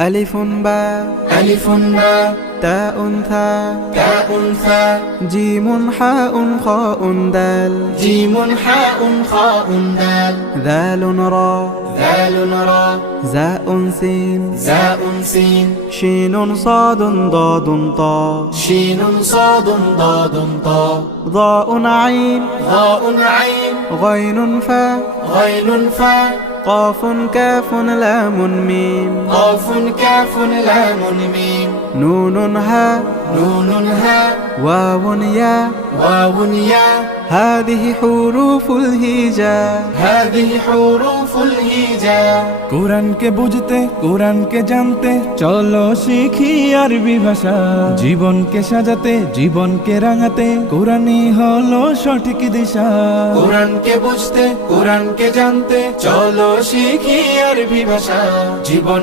ألف باء ألف باء تاء ثاء تاء ثاء جيم حاء خاء دال جيم حاء خاء دال ذال را ذال را زاء سين زاء سين شين صاد ضاد طاء شين صاد ضاد طاء ضاء عين ضاء عين غين فاء غين فاء قاف كاف لام ميم قاف كاف لام ميم نون هاء نون هاء واو ياء واو ياء هذه حروف الهجاء هذه حروف الهجاء কোরআনকে বুঝতে কোরআনকে জানতে চলো শিখি আরবি ভাষা জীবনকে সাজাতে জীবনকে রাঙাতে কোরআনই হলো সঠিক দিশা কোরআনকে বুঝতে কোরআনকে জানতে চলো শিখি আরবি ভাষা জীবন